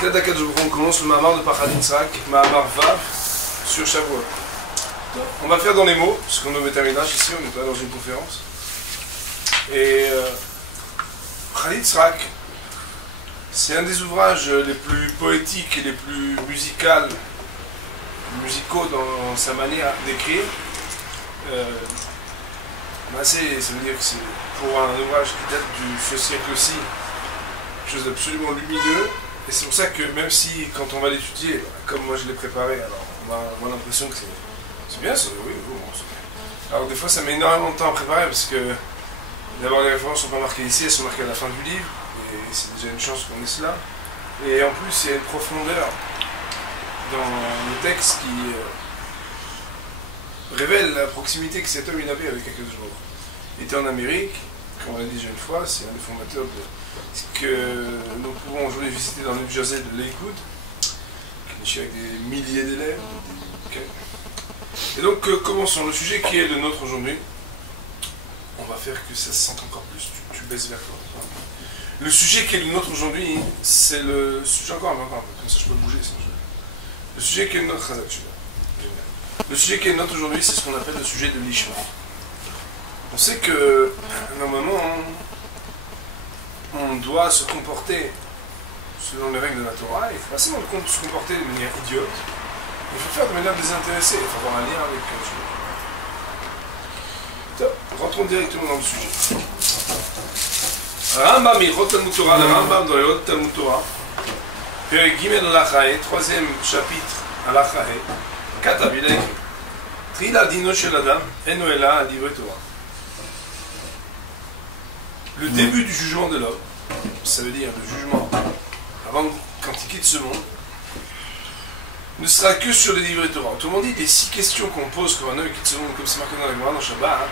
avec l'aide d'Akadosh Baruch Hu, on commence le Mahamar de Pachad Yitzhak, Mahamar Vav, sur Shavuot. On va le faire dans les mots, parce qu'on est au Bétaminach ici, on n'est pas dans une conférence. Et Pachad Yitzhak, c'est un des ouvrages les plus poétiques et les plus musicaux dans sa manière d'écrire. Ça veut dire que c'est pour un ouvrage qui date du ce siècle-ci, quelque chose d'absolument lumineux. Et c'est pour ça que même si, quand on va l'étudier, comme moi je l'ai préparé, alors on va avoir l'impression que c'est bien, oui, bon, c'est bien. Alors des fois ça met énormément de temps à préparer parce que d'abord les références ne sont pas marquées ici, elles sont marquées à la fin du livre, et c'est déjà une chance qu'on ait cela. Et en plus il y a une profondeur dans le texte qui révèle la proximité que cet homme il avait avec Akadosh Baruch Hu. Il était en Amérique, comme on l'a dit déjà une fois, c'est un des fondateurs de ce que nous pouvons aujourd'hui visiter dans le New Jersey de Lakewood, qui est avec des milliers d'élèves. Okay. Et donc commençons. Le sujet qui est le nôtre aujourd'hui, on va faire que ça se sente encore plus, tu baisses vers toi. Le sujet qui est le nôtre aujourd'hui, c'est le sujet encore un peu, comme ça je peux bouger. Le sujet qui est le nôtre, le sujet qui est le nôtre aujourd'hui, c'est ce qu'on appelle le sujet de l'Ishma. On sait que normalement on doit se comporter selon les règles de la Torah. Il ne faut pas seulement se comporter de manière idiote, il faut faire de manière désintéressée, il faut avoir un lien avec Dieu. Rentrons directement dans le sujet. Rambam Ilchot Talmud Torah, le Rambam dans Ilchot Talmud Torah, Perek Gimel Alachae, troisième chapitre Alachae, Katav, il a écrit Trila Dino Shel Adam, Eno Ela Divrei Torah. Le début du jugement de l'homme, ça veut dire le jugement avant quand il quitte ce monde, ne sera que sur les livrets Torah. Autrement dit, les 6 questions qu'on pose quand un homme quitte ce monde, comme c'est marqué dans la Gemara dans Shabbat,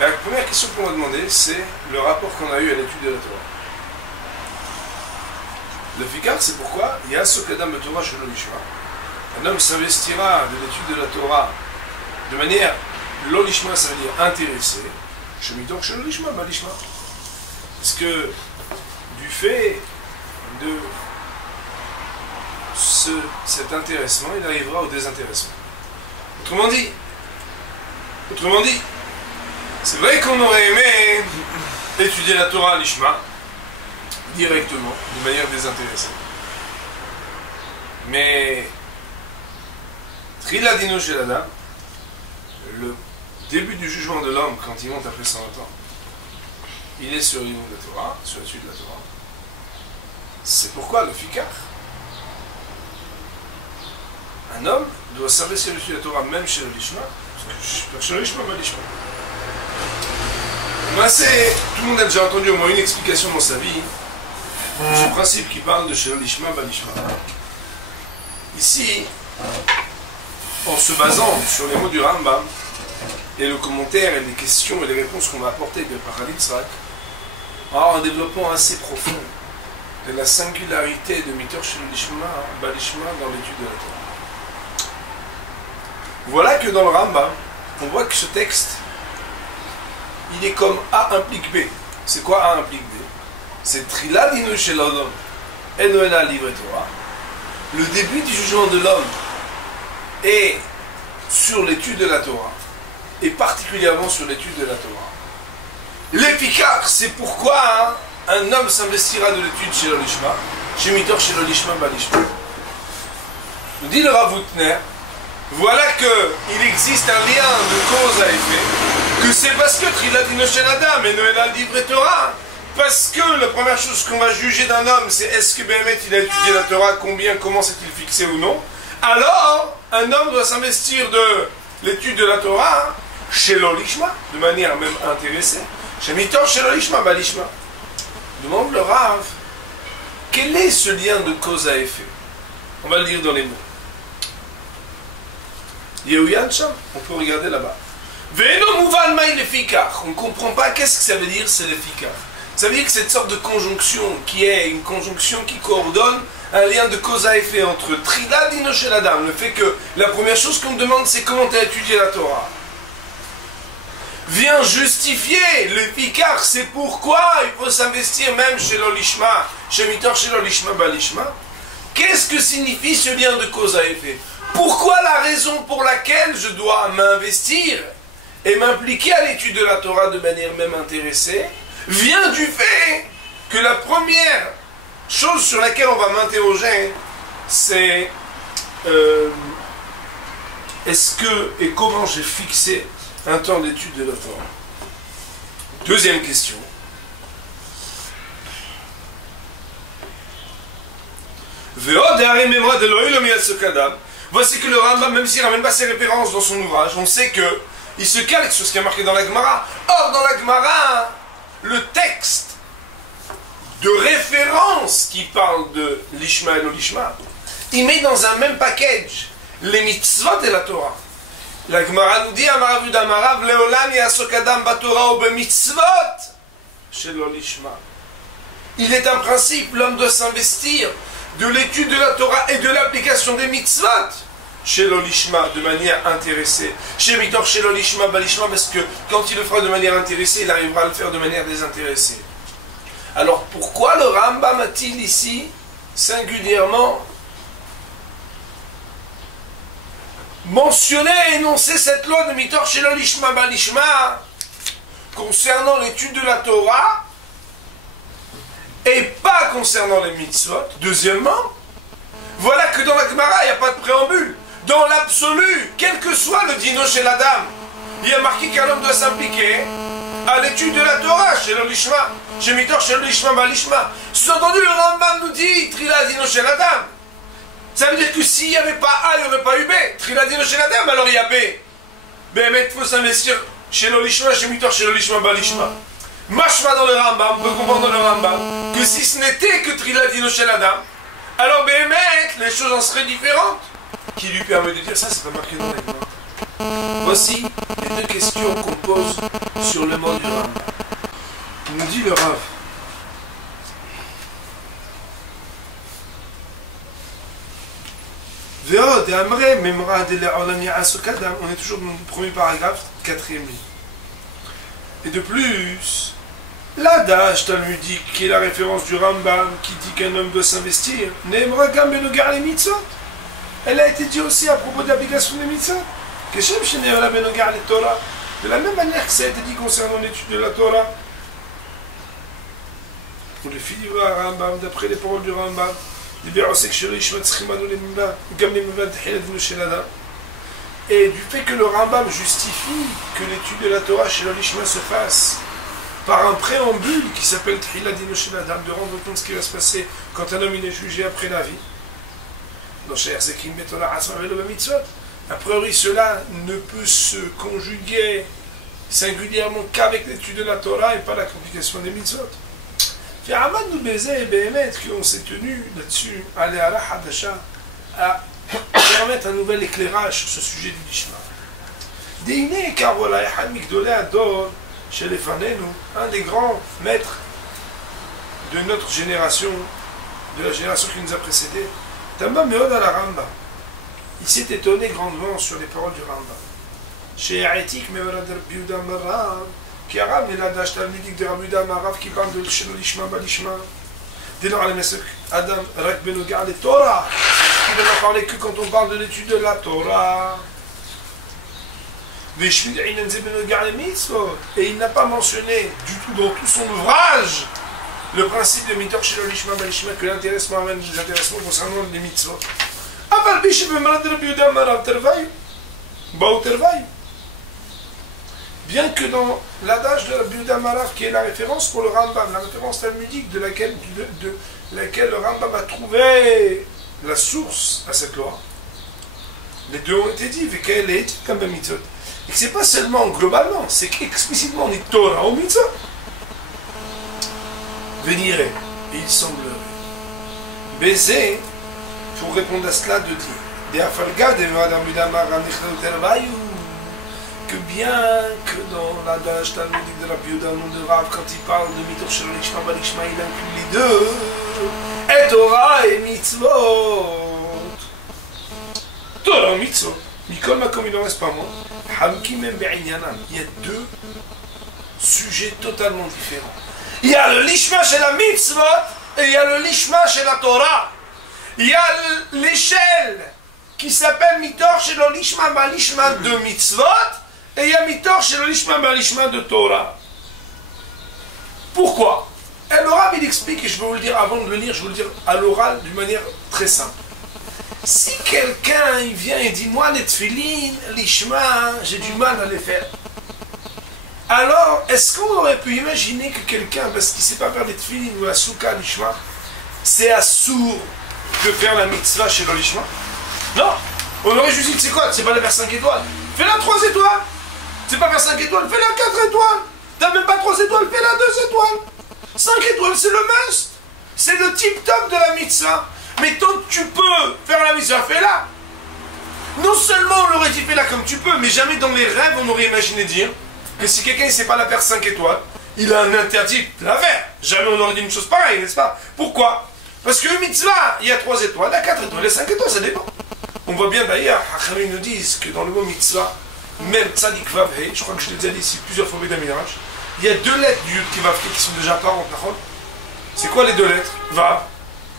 la première question qu'on va demander, c'est le rapport qu'on a eu à l'étude de la Torah. Le Fikar, c'est pourquoi il y a ce Kadam de Torah chez l'Olishma. Un homme s'investira de l'étude de la Torah de manière, l'Olishma, ça veut dire intéressé. Shemitach chez l'Olishma, Balishma. Parce que du fait de cet intéressement, il arrivera au désintéressement. Autrement dit, c'est vrai qu'on aurait aimé étudier la Torah à l'Ishma directement, de manière désintéressée. Mais Trila Dino Shel Adam, le début du jugement de l'homme, quand il monte après 120 ans, il est sur le niveau de la Torah, sur l'étude de la Torah. C'est pourquoi le Fikar, un homme doit s'investir l'étude de la Torah même chez le Lishma, parce que chez le Lishma, pas Lishma. Tout le monde a déjà entendu au moins une explication dans sa vie de ce principe qui parle de chez le Lishma, pas Lishma. Ici, en se basant sur les mots du Rambam, et le commentaire et les questions et les réponses qu'on va apporter de Pachad Yitzhak, on va avoir un développement assez profond de la singularité de Mitor Shel Lishma, Balishma dans l'étude de la Torah. Voilà que dans le Rambam, on voit que ce texte, il est comme A implique B. C'est quoi A implique B? C'est Trila Dino Shel Adam, Eno Ela Divrei Torah. Le début du jugement de l'homme est sur l'étude de la Torah, et particulièrement sur l'étude de la Torah. L'Epikar, c'est pourquoi un homme s'investira de l'étude chez l'Olishma, chez Mitor, chez l'Olishma, Balishma. Nous dit le Rav Wutner, voilà qu'il existe un lien de cause à effet, que c'est parce que Trila Dino Shel Adam et Noël Divrei Torah, parce que la première chose qu'on va juger d'un homme, c'est est-ce que Béhémet il a étudié la Torah, combien, comment s'est-il fixé ou non. Alors, un homme doit s'investir de l'étude de la Torah chez l'Olishma, de manière même intéressée. Chez Mitor, chez l'Olishma, Balishma. Demande le Rav, quel est ce lien de cause à effet? On va le lire dans les mots. Yehuyan Sham, on peut regarder là-bas. Ve'eno muvan maï le fikar. On ne comprend pas qu'est-ce que ça veut dire, c'est le fikar. Ça veut dire que cette sorte de conjonction, qui est une conjonction qui coordonne un lien de cause à effet entre Trila Dino Shel Adam, le fait que la première chose qu'on me demande, c'est comment tu as étudié la Torah. vient justifier le Pikar, c'est pourquoi il faut s'investir même chez l'Olishma, chez Mitor, chez l'Olishma, Balishma. Qu'est-ce que signifie ce lien de cause à effet? Pourquoi la raison pour laquelle je dois m'investir et m'impliquer à l'étude de la Torah de manière même intéressée vient du fait que la première chose sur laquelle on va m'interroger, c'est est-ce que et comment j'ai fixé un temps d'étude de la Torah. Deuxième question. Voici que le Rambam, même s'il ne ramène pas ses références dans son ouvrage, on sait qu'il se calque sur ce qui est marqué dans la Gemara. Or, dans la Gemara, le texte de référence qui parle de l'Ishma et l'Olishma, il met dans un même package les mitzvot et la Torah. La Gemara nous dit, Amarav Amarav, Leolam Yasokadam Batorah ou Bemitzvot chez l'Olishma. Il est un principe, l'homme doit s'investir de l'étude de la Torah et de l'application des mitzvot chez l'Olishma de manière intéressée. Chez Mitor, chez l'Olishma, Balishma, parce que quand il le fera de manière intéressée, il arrivera à le faire de manière désintéressée. Alors pourquoi le Rambam a-t-il ici singulièrement mentionné et énoncé cette loi de Mitor, chez l'Olishma, Balishma concernant l'étude de la Torah et pas concernant les mitzvot? Deuxièmement, voilà que dans la Gemara, il n'y a pas de préambule. Dans l'absolu, quel que soit le dino chez la dame, il y a marqué qu'un homme doit s'impliquer à l'étude de la Torah, chez l'Olishma, chez Mitor, chez l'Olishma, Balishma. Sous-entendu, le Rambam nous dit Trila dino chez la dame. Ça veut dire que s'il n'y avait pas A, il n'y aurait pas eu B. Trila dino chez la dame, alors il y a B. Mais il faut s'investir chez l'Olishma, chez Mitor, chez l'Olishma, Balishma. Mashma dans le Rambam, on peut comprendre dans le Rambam que si ce n'était que Trila dino chez la dame, alors Béhémet, les choses en seraient différentes. Qui lui permet de dire ça, c'est pas marqué dans les notes. Voici les deux questions qu'on pose sur le mot du Rambam. Il nous dit le Rav. On est toujours dans le premier paragraphe, quatrième ligne. Et de plus, l'adage talmudique, qui est la référence du Rambam, qui dit qu'un homme doit s'investir, elle a été dit aussi à propos de l'application des mitzvot. De la même manière que ça a été dit concernant l'étude de la Torah. Pour les filles du Rambam, d'après les paroles du Rambam, et du fait que le Rambam justifie que l'étude de la Torah chez l'Olishma se fasse par un préambule qui s'appelle Trila Dino chez la dame, de rendre compte de ce qui va se passer quand un homme il est jugé après la vie. A priori, cela ne peut se conjuguer singulièrement qu'avec l'étude de la Torah et pas la complication des mitzvot. Fi'amad nous baiser et béhémet qu'on s'est tenu là-dessus, aller à la Hadasha, à permettre un nouvel éclairage sur ce sujet du Lishma. Deine, car voilà, Migdolé Ador, chez les Fanenu, un des grands maîtres de notre génération, de la génération qui nous a précédés, Tamba Meod à la Ramba. Il s'est étonné grandement sur les paroles du Rambam. Chez Aïtik, Meod Rabbi Yehuda Marav, qui a ramené l'adage talmudique de Rabbi Yehuda Marav qui parle de l'Ishma Balishma. Dès lors, Adam Rak Benogar les Torah, qui ne va parler que quand on parle de l'étude de la Torah. Et il n'a pas mentionné du tout dans tout son ouvrage le principe de Mitor chez l'Olishma Balishma, que l'intéressement amène des intéressements concernant les mitzvot. Bien que dans l'adage de Rabbi Yehuda Marav, qui est la référence pour le Rambam, la référence talmudique de laquelle le Rambam a trouvé la source à cette loi, les deux ont été dit, et que ce n'est pas seulement globalement, c'est qu'explicitement on dit Torah ou mitzvot. Venir, et il semblerait. Baiser, pour répondre à cela, de dire que bien que dans l'adage talmudique de Rabbi Yehuda de Rav, quand il parle de Mitor Shel Lishma Balishma, il inclut les deux, et Torah et mitzvot. Torah et mitzvot. Mikol Makom, il n'en reste pas moins. Il y a deux sujets totalement différents. Il y a le lishma chez la mitzvot et il y a le lishma chez la Torah. Il y a l'échelle qui s'appelle mitor chez le lishma balishma de mitzvot et il y a mitor chez le lishma balishma de Torah. Pourquoi? Et le Rav il explique, et je vais vous le dire avant de le lire, je vais vous le dire à l'oral d'une manière très simple. Si quelqu'un il vient et dit moi les tefilines, l'ishma, j'ai du mal à les faire. Alors, est-ce qu'on aurait pu imaginer que quelqu'un, parce qu'il ne sait pas faire les tefilines ou la souka, l'ishma, c'est assourd de faire la mitzvah chez le l'ishma? Non. On aurait juste dit, c'est quoi? C'est pas la faire 5 étoiles. Fais-la 3 étoiles. C'est pas faire 5 étoiles, fais-la 4 étoiles. T'as même pas 3 étoiles, fais-la 2 étoiles. 5 étoiles, c'est le must. C'est le tip-top de la mitzvah. Mais tant que tu peux faire la mitzvah, fais-la. Non seulement on l'aurait dit fais-la comme tu peux, mais jamais dans les rêves on aurait imaginé dire que si quelqu'un ne sait pas la faire 5 étoiles, il a un interdit de la faire. Jamais on aurait dit une chose pareille, n'est-ce pas? Pourquoi? Parce que le mitzvah, il y a 3 étoiles, il y a 4 étoiles, il y a 5 étoiles, ça dépend. On voit bien d'ailleurs, Hachamim nous disent que dans le mot mitzvah, même tzadik vav he, je crois que je l'ai déjà dit ici plusieurs fois dans Midrash, il y a 2 lettres du yud ki vav he qui sont déjà apparentes. C'est quoi les 2 lettres? Vav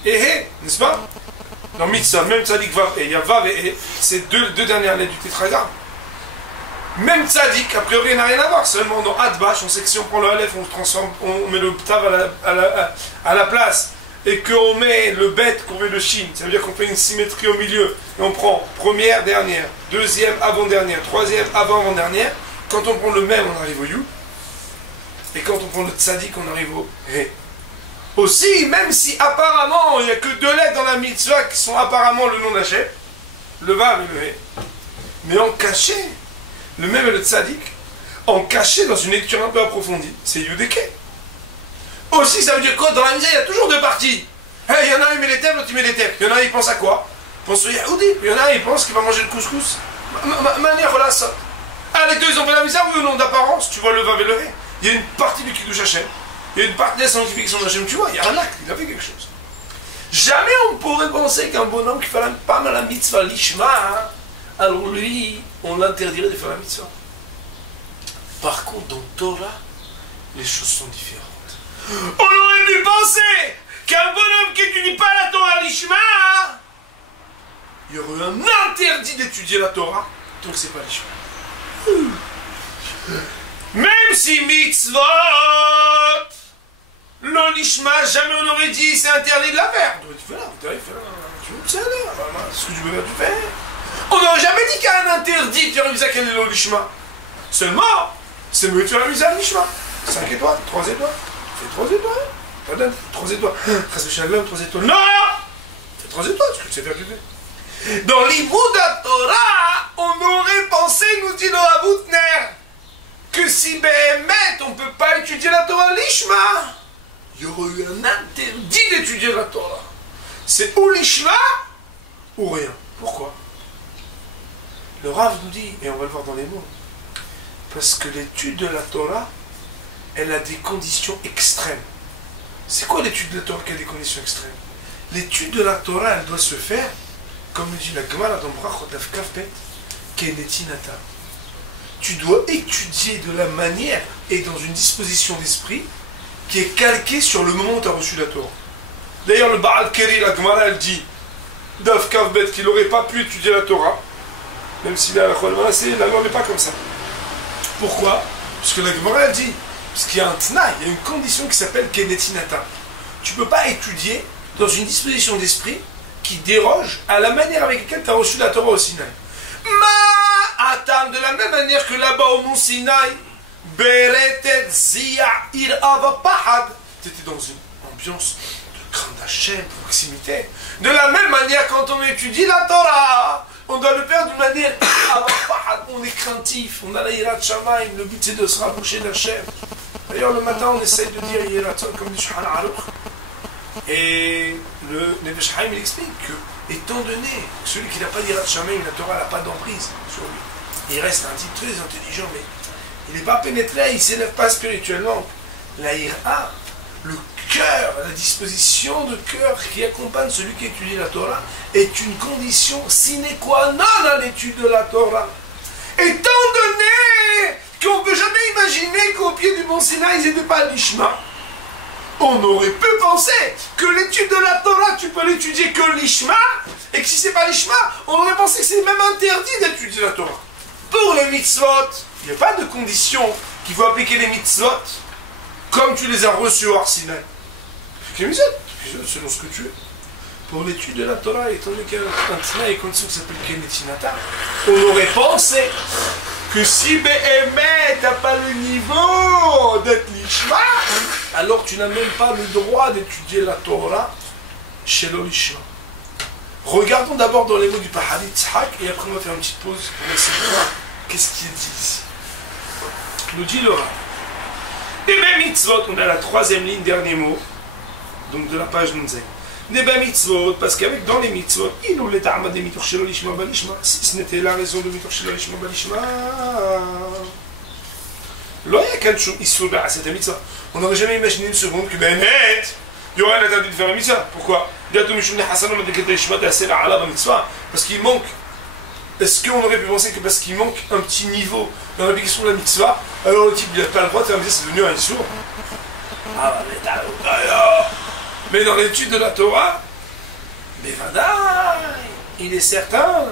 et he, n'est-ce pas? Dans mitzvah, même tzadik vav he, il y a vav et he, c'est deux dernières lettres du tétragramme. Même tzadik, a priori, n'a rien à voir. Seulement dans Adbash, on sait que si on prend le Aleph, on transforme, on met le Tav à la place, et qu'on met le Bet, qu'on met le Shin, ça veut dire qu'on fait une symétrie au milieu, et on prend première, dernière, deuxième, avant-dernière, troisième, avant-avant-dernière. Quand on prend le même, on arrive au You, et quand on prend le tzadik, on arrive au He. Aussi, même si apparemment, il n'y a que 2 lettres dans la mitzvah qui sont apparemment le nom d'Hachem, le Vav et le He, mais en cachet, le même et le tzadik, en caché dans une lecture un peu approfondie, c'est Yudeke. Aussi, ça veut dire quoi? Dans la misère, il y a toujours 2 parties. Il y en a un, il met les thèmes, l'autre, il met les thèmes. Il y en a un, il pense à quoi? Il pense au Yahoudi. Il y en a un, il pense qu'il va manger le couscous. Manière, voilà ça. Ah, les 2, ils ont fait la misère, oui ou non? D'apparence, tu vois le Vav et le He. Il y a une partie du Kiddush Hashem. Il y a une partie de la sanctification d'Hachem, tu vois, il y a un acte, il a fait quelque chose. Jamais on pourrait penser qu'un bonhomme qui fait pas mal la mitzvah l'ishma, hein, alors lui, on l'interdirait de faire la mitzvah. Par contre, dans Torah, les choses sont différentes. On aurait pu penser qu'un bonhomme qui n'étudie pas la Torah l'ishma, il y aurait un interdit d'étudier la Torah, donc c'est pas l'ishma. Même si mitzvot, le l'ishma, jamais on aurait dit c'est interdit de la faire. On aurait dit fais-la, tu veux, ce que tu veux faire, tu fais. On n'aurait jamais dit qu'il y a un interdit de faire une misère qu'elle est le lishma. Seulement, c'est mieux de faire la misère lishma. 5 étoiles, 3 étoiles. Fais 3 étoiles. Pas d'un 3 étoines. 3 étoiles. Non! Fais 3 étoiles, ce que tu sais faire, tu fais. Dans l'Ibouda Torah, on aurait pensé, nous dit le Raboutner, que si Béhémet, on ne peut pas étudier la Torah l'ishma, il y aurait eu un interdit d'étudier la Torah. C'est ou l'ishma, ou rien. Pourquoi? Le Rav nous dit, et on va le voir dans les mots, parce que l'étude de la Torah, elle a des conditions extrêmes. C'est quoi l'étude de la Torah qui a des conditions extrêmes? L'étude de la Torah, elle doit se faire, comme dit la Gemara dans Brachot Kafpet, Kenetinata. Tu dois étudier de la manière et dans une disposition d'esprit qui est calquée sur le moment où tu as reçu la Torah. D'ailleurs, le Baal Keri, la Gemara, elle dit, Dav Kafbet, qu'il n'aurait pas pu étudier la Torah, même si la loi n'est pas comme ça. Pourquoi? Parce que la Gemara elle dit, parce qu'il y a un tnaï, il y a une condition qui s'appelle Kenetinata. Tu ne peux pas étudier dans une disposition d'esprit qui déroge à la manière avec laquelle tu as reçu la Torah au Sinaï. De la même manière que là-bas au Mont Sinaï, Beretet Zia Irava Pahad, tu étais dans une ambiance de crainte d'Hachem, proximité. De la même manière, quand on étudie la Torah, on doit le faire d'une manière, on est craintif, on a la Yirat Shamaim, le but c'est de se rapprocher d'Hachem. D'ailleurs, le matin, on essaye de dire Yiraton comme dit Shulchan Aruch. Et le Nefesh Haim, il explique que, étant donné que celui qui n'a pas d'Yirat Shamaim, la Torah n'a pas d'emprise sur lui, il reste un type très intelligent, mais il n'est pas pénétré, il ne s'élève pas spirituellement. La Yira, le cœur, la disposition de cœur qui accompagne celui qui étudie la Torah est une condition sine qua non à l'étude de la Torah. Étant donné qu'on ne peut jamais imaginer qu'au pied du mont Sinaï, ils n'étaient pas l'Ishma, on aurait pu penser que l'étude de la Torah, tu peux l'étudier que l'Ishma, et que si c'est pas l'Ishma, on aurait pensé que c'est même interdit d'étudier la Torah. Pour les mitzvot, il n'y a pas de condition qu'il faut appliquer les mitzvot comme tu les as reçus au Sinaï. Selon ce que tu es. Pour l'étude de la Torah, étant donné qu'il y a un Sinaï et condition qui s'appelle Kenetinata, on aurait pensé que si Béhémet n'a pas le niveau d'être l'Ishma, alors tu n'as même pas le droit d'étudier la Torah chez l'Ishma. Regardons d'abord dans les mots du Pahari Tzhak et après on va faire une petite pause pour essayer de voir qu'est-ce qu'il dit ici. Nous dit le Rav. Nebe mitzvot, on a la troisième ligne, dernier mot, donc de la page Nunzay. Nebe mitzvot, parce qu'avec dans les mitzvot, il nous l'est arma des mitoch shelo lishma balishma. Si ce n'était la raison de mitoch shelo lishma balishma, on n'aurait jamais imaginé une seconde que ben net, il y aurait l'interdit de faire la mitzvah. Pourquoi? Parce qu'il manque. Est-ce qu'on aurait pu penser que parce qu'il manque un petit niveau dans l'application de la mitzvah, alors le type il n'a pas le droit de faire la mitzvah, c'est devenu un issour? Mais dans l'étude de la Torah, il est certain.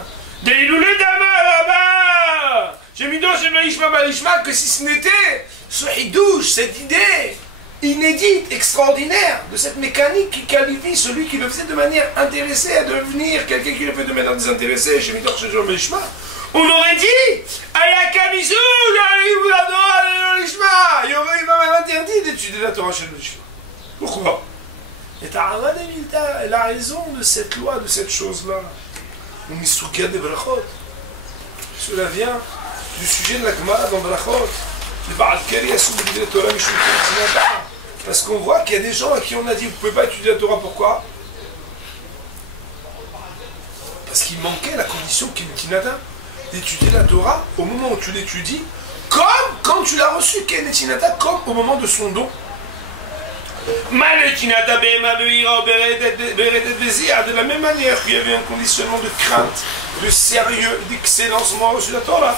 J'ai mis dans le Ishma Balishma que si ce n'était ce hidouche, cette idée inédite, extraordinaire, de cette mécanique qui qualifie celui qui le faisait de manière intéressée à devenir quelqu'un qui le fait de manière désintéressée, chez Mitor Shejor Melishma, on aurait dit Ayakamizu, il y aurait même interdit d'étudier la Torah chez le Melishma. Pourquoi? Et Ta'ala de Milta, elle a raison de cette loi, de cette chose-là. Misukia de Brachot. Cela vient du sujet de la Gemara dans Brachot. Parce qu'on voit qu'il y a des gens à qui on a dit vous ne pouvez pas étudier la Torah. Pourquoi? Parce qu'il manquait la condition Kenetinata d'étudier la Torah au moment où tu l'étudies, comme quand tu l'as reçu Kenetinata, comme au moment de son don. De la même manière qu'il y avait un conditionnement de crainte, de sérieux, d'excellence au moment où on a reçu la Torah.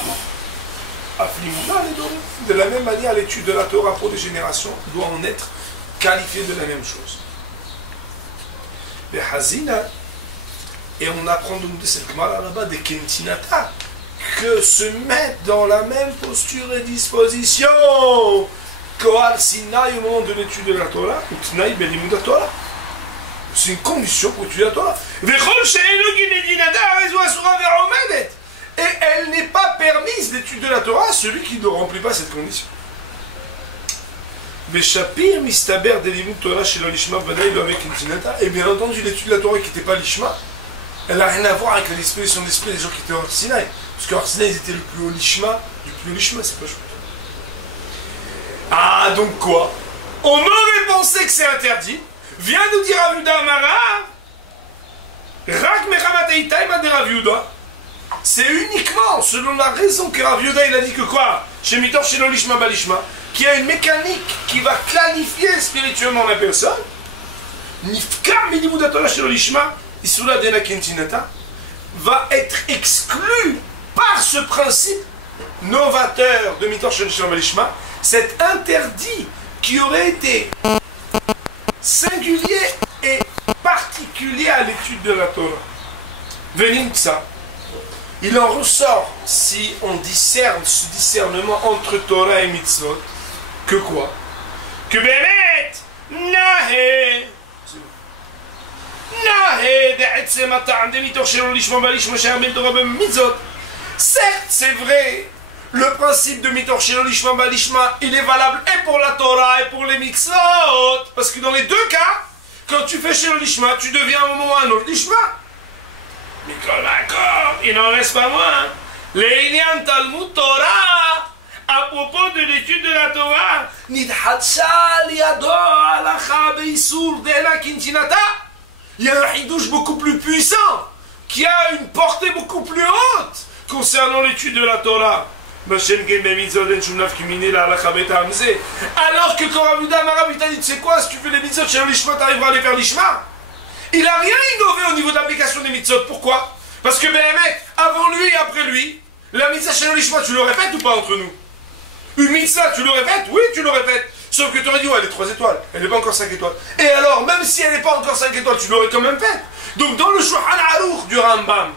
De la même manière, l'étude de la Torah pour des générations doit en être qualifiée de la même chose. Et on apprend donc de cette Gemara là-bas des Kentinata que se mettre dans la même posture et disposition qu'au Sinaï au moment de l'étude de la Torah, ou Tnaï Belimud la Torah. C'est une condition pour étudier la Torah. Et elle n'est pas permise l'étude de la Torah à celui qui ne remplit pas cette condition. Et bien entendu, l'étude de la Torah qui n'était pas l'Ishma, elle n'a rien à voir avec la disposition d'esprit des gens qui étaient hors Sinaï. Parce qu'hors Sinaï, ils étaient le plus haut l'Ishma, du plus haut l'Ishma, c'est pas chouette. Ah, donc quoi? On aurait pensé que c'est interdit. Viens nous dire Raviuda Amara. Rak Mechamateitaï ma de Raviuda. C'est uniquement selon la raison que Rav Yehuda il a dit que quoi? Chez Mitor Shelo Lishma Balishma, qui a une mécanique qui va clarifier spirituellement la personne. Nifka Medimud Torah Shelo Lishma, Isura Dena Kentinata, va être exclu par ce principe novateur de Mitor Shelo Lishma Balishma, cet interdit qui aurait été singulier et particulier à l'étude de la Torah. Venim ça. Il en ressort, si on discerne ce discernement entre Torah et Mitzvot, que quoi? Que Bémet, Nahe, certes, c'est vrai, le principe de Mitor Shelo Lishma Balishma, il est valable et pour la Torah et pour les Mitzvot, parce que dans les deux cas, quand tu fais Shelo Lishma, tu deviens un moment ou un autre Lishma. Mais d'accord, il n'en reste pas moins. L'Einyan Talmud Torah, à propos de l'étude de la Torah, Nidhatsa liado alacha beisur dena kintinata. Il y a un hidouche beaucoup plus puissant, qui a une portée beaucoup plus haute concernant l'étude de la Torah. Alors que quand Ravuda Amarav il t'a dit, tu sais quoi, si tu fais les mitzvot chez l'Ishma, tu arriveras à les faire l'Ishma. Il n'a rien innové au niveau de l'application des mitzvot. Pourquoi? Parce que Béhémet, avant lui et après lui, la mitzvah chez l'Ishma, tu le répètes ou pas entre nous? Une mitzvah, tu le répètes? Oui, tu le répètes. Sauf que tu aurais dit, ouais, elle est 3 étoiles, elle n'est pas encore 5 étoiles. Et alors, même si elle n'est pas encore 5 étoiles, tu l'aurais quand même faite. Donc, dans le Shulchan Aruch du Rambam,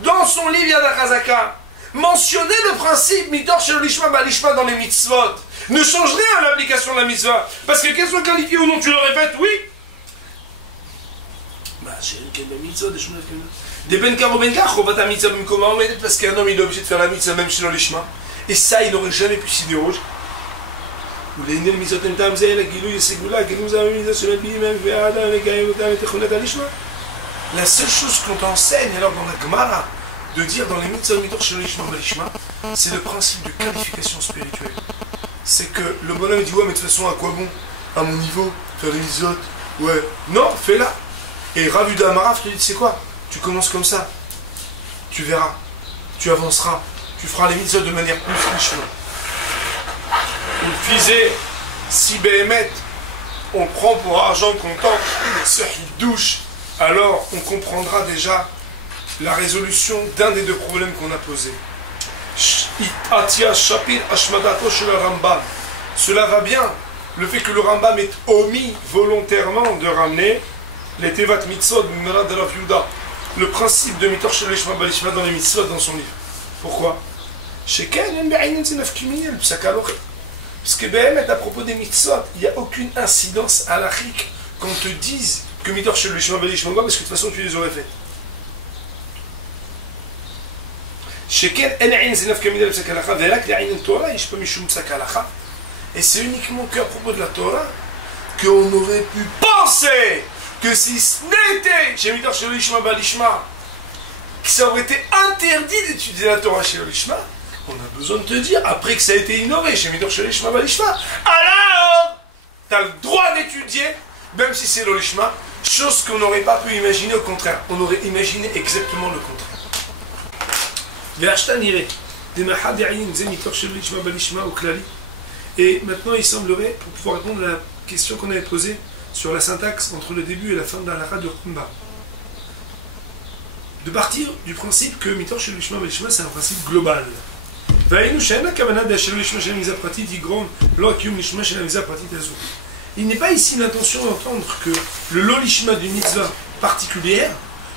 dans son livre Yad HaChazaka, mentionner le principe Mitor Shel Lishma Balishma dans les mitzvot ne change rien à l'application de la mitzvah. Parce que qu'elle soit qualifiée ou non, tu le répètes, oui. Des ben karo ben kar, chovat mitzvah b'mkoma omedet, parce qu'un homme il est obligé de faire la mitzvah même chez l'Olishma. Et ça, il n'aurait jamais pu s'y déroger. La seule chose qu'on t'enseigne alors dans la Gemara, de dire dans les mitzvot mitor chez l'Olishma Balishma, c'est le principe de qualification spirituelle. C'est que le bonhomme dit, ouais, mais de toute façon, à quoi bon? À mon niveau, faire les mitzvot? Ouais. Non, fais-la. Et Ravuda Amarav te dit, tu sais quoi? Tu commences comme ça. Tu verras. Tu avanceras. Tu feras les mitzvot de manière plus franchement. Il disait, si Béhémet, on prend pour argent comptant ce qui douche, alors on comprendra déjà la résolution d'un des deux problèmes qu'on a posés. Cela va bien. Le fait que le Rambam ait omis volontairement de ramener les Tevat Mitzvot de Rav Yehuda, le principe de Mitor Shel Lishma Balishma dans les Mitzvot dans son livre. Pourquoi? Parce que Béhémet, à propos des Mitzvot, il n'y a aucune incidence halachique qu'on te dise que Mitor Shel Lishma Balishma, parce que de toute façon tu les aurais faites. Et c'est uniquement qu'à propos de la Torah qu'on aurait pu penser que si ce n'était chez Mitor chez l'Ishma Balishma, que ça aurait été interdit d'étudier la Torah chez l'Ishma, on a besoin de te dire, après que ça a été innové chez Mitor chez l'Ishma Balishma, alors tu as le droit d'étudier, même si c'est l'Ishma, chose qu'on n'aurait pas pu imaginer, au contraire, on aurait imaginé exactement le contraire. Et maintenant il semblerait, pour pouvoir répondre à la question qu'on avait posée sur la syntaxe entre le début et la fin de la halakha de Rambam, de partir du principe que Mitor Shel Lishma Balishma c'est un principe global. Il n'est pas ici l'intention d'entendre que le lolishma d'une mitzvah particulière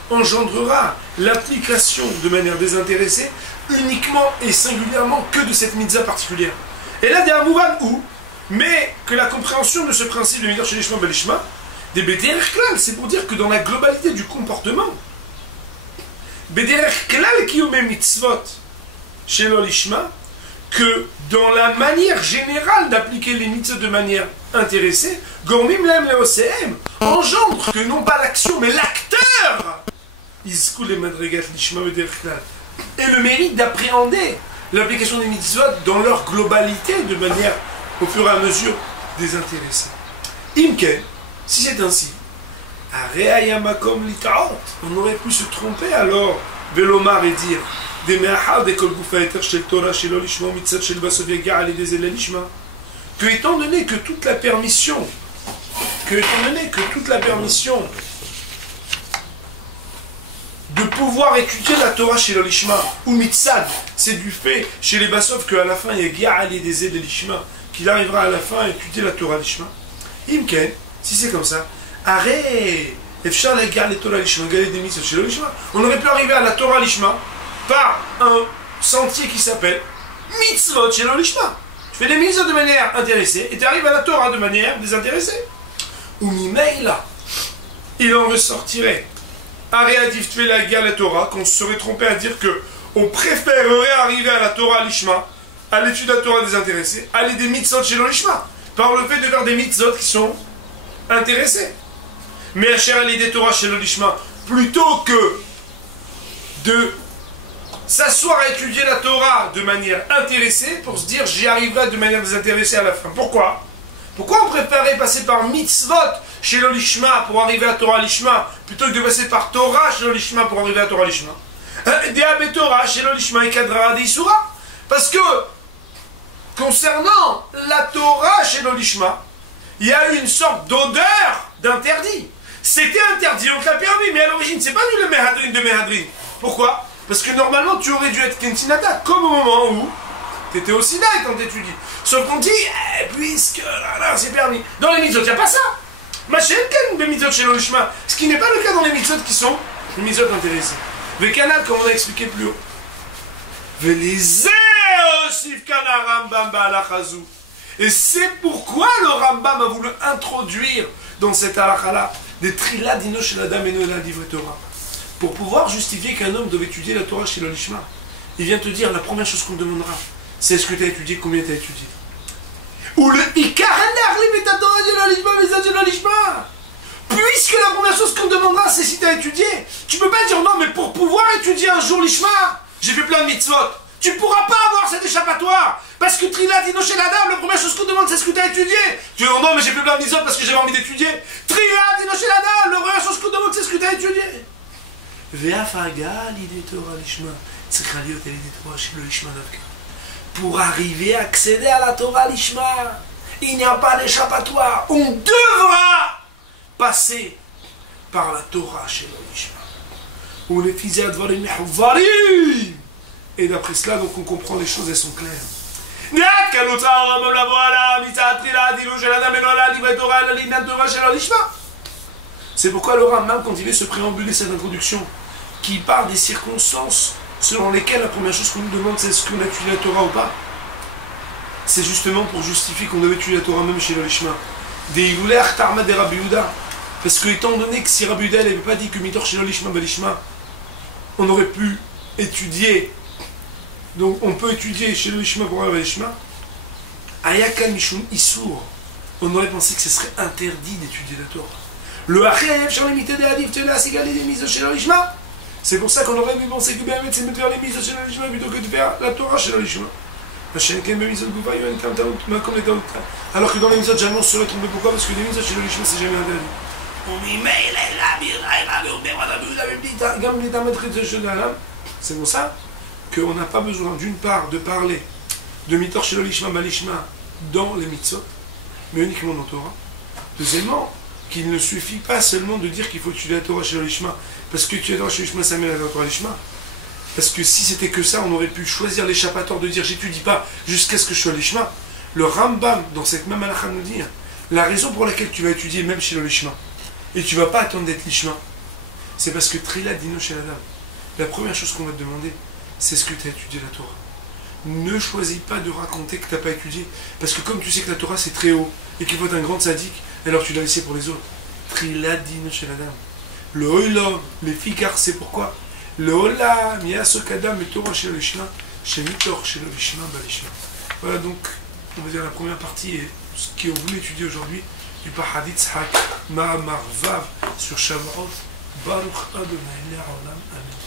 engendrera l'application de manière désintéressée uniquement et singulièrement que de cette mitzvah particulière. Et là, il y a un mouvan où, mais que la compréhension de ce principe de Mitor Shel Lishma Balishma, des Bederech Klal, c'est pour dire que dans la globalité du comportement, Bederech Klal qui omet mitzvot chez l'olishma, que dans la manière générale d'appliquer les mitzvot de manière intéressée, Gormim Lem Leoseem engendre que non pas l'action, mais l'acteur, Izku le Madrigat Lishma Bederech Klal, et le mérite d'appréhender l'application des mitzvot dans leur globalité de manière au fur et à mesure désintéressée. Imken, si c'est ainsi, on aurait pu se tromper alors, Velomar et dire que étant donné que toute la permission de pouvoir étudier la Torah chez l'Olishma, ou Mitzad, c'est du fait chez les Bassov qu'à la fin il y a Ga'ali des aides de l'Ishma, qu'il arrivera à la fin à étudier la Torah l'Ishma. Imken, si c'est comme ça, arrête, on aurait pu arriver à la Torah l'Ishma par un sentier qui s'appelle Mitzvot chez l'Olishma. Tu fais des mitzvot de manière intéressée et tu arrives à la Torah de manière désintéressée. Ou Mimeila, il en ressortirait Aréatif tu la Torah, qu'on se serait trompé à dire que on préférerait arriver à la Torah l'Ishma, à l'étude de la Torah désintéressée, à aller des mitzvot chez l'Olishma, par le fait de faire des mitzvot qui sont intéressés. Mais à cher aller des Torah chez l'Olishma, plutôt que de s'asseoir à étudier la Torah de manière intéressée pour se dire j'y arriverai de manière désintéressée à la fin. Pourquoi? Pourquoi on préférait passer par mitzvot chez l'Olishma pour arriver à Torah l'Ishma plutôt que de passer par Torah chez l'Olishma pour arriver à Torah l'Ishma? Torah chez l'Olishma et Kadra d'Isura. Parce que, concernant la Torah chez l'Olishma, il y a eu une sorte d'odeur d'interdit. C'était interdit, on te l'a permis, mais à l'origine, c'est pas nous le Mehadrin de Mehadrin. Pourquoi? Parce que normalement, tu aurais dû être Kentinata, comme au moment où tu étais au Sinaï quand tu étudies. Sauf qu'on dit, puisque là, c'est permis. Dans les mitzvot, il n'y a pas ça. Machenken, les mitzvot chez l'Olishma. Ce qui n'est pas le cas dans les mitzvot qui sont les mitzvot intéressés. Le canal, comme on a expliqué plus haut. Et c'est pourquoi le Rambam a voulu introduire dans cette halakha-là des trilad dino chez la dame et la livre Torah. Pour pouvoir justifier qu'un homme devait étudier la Torah chez l'Olishma. Il vient te dire, la première chose qu'on te demandera, c'est est-ce que tu as étudié, combien tu as étudié. Ou le puisque la première chose qu'on te demandera, c'est si tu as étudié. Tu peux pas dire non, mais pour pouvoir étudier un jour l'Ishma, j'ai fait plein de mitzvot. Tu pourras pas avoir cet échappatoire. Parce que Trilad Dino chez la dame, la première chose qu'on demande, c'est ce que tu as étudié. Tu dis non, mais j'ai fait plein de mitzvot parce que j'avais envie d'étudier. Trilad Dino chez la dame, la première chose qu'on demande, c'est ce que tu as étudié. Pour arriver à accéder à la Torah l'Ishma, il n'y a pas d'échappatoire. On devra passer par la Torah chez l'Ishma. On est fils d'Advarim Mehvarim. Et d'après cela, donc on comprend les choses, elles sont claires. C'est pourquoi le Rambam, quand il veut se préambuler cette introduction, qui parle des circonstances selon lesquelles la première chose qu'on nous demande, c'est est-ce qu'on a étudié la Torah ou pas. C'est justement pour justifier qu'on devait étudier la Torah même chez l'Olishma. Des Igoulech Tarma des Rabbi Yehuda. Parce que étant donné que si Rabbi Yehuda n'avait pas dit que Mitor chez l'Olishma Balishma, on aurait pu étudier. Donc on peut étudier chez l'Olishma pour avoir l'Olishma. Ayakan Mishum Issour. On aurait pensé que ce serait interdit d'étudier la Torah. Le Achev, sur les mités des Hadith, tu l'as égalé des mises chez l'Olishma. C'est pour ça qu'on aurait pu penser que Béhamet c'est de faire les mises chez l'Olishma plutôt que de faire la Torah chez l'Olishma. Alors que dans les mises jamais on serait trompé. Pourquoi? Parce que les mises chez l'Olishma c'est jamais interdit. C'est pour ça qu'on n'a pas besoin d'une part de parler de Mitor chez l'Olishma Balishma dans les mitzvot, mais uniquement dans la Torah. Deuxièmement, qu'il ne suffit pas seulement de dire qu'il faut étudier la Torah chez l'Olishma, parce que tu es dans chez l'Olishma, ça mène à la Torah l'Olishma. Parce que si c'était que ça, on aurait pu choisir l'échappatoire de dire j'étudie pas jusqu'à ce que je sois l'Olishma. Le Rambam, dans cette même halakha, nous dit la raison pour laquelle tu vas étudier même chez l'Olishma, et tu ne vas pas attendre d'être l'Ishma, c'est parce que Trilad Dino chez la dame. La première chose qu'on va te demander, c'est ce que tu as étudié la Torah. Ne choisis pas de raconter que tu n'as pas étudié. Parce que comme tu sais que la Torah c'est très haut et qu'il faut être un grand sadique, alors tu l'as laissé pour les autres. Trilad Dino chez la dame. Le Olam, les fikar, c'est pourquoi. Le Olam, Yasokadam et Torah chez l'Olishma, chez Mitor chez l'Olishma, Balishma. Voilà donc, on va dire la première partie et ce qu'on voulait étudier aujourd'hui du Pahadit Tzhak Ma'amar Vav sur Shavuot. Baruch Adonai Le'olam. Amen.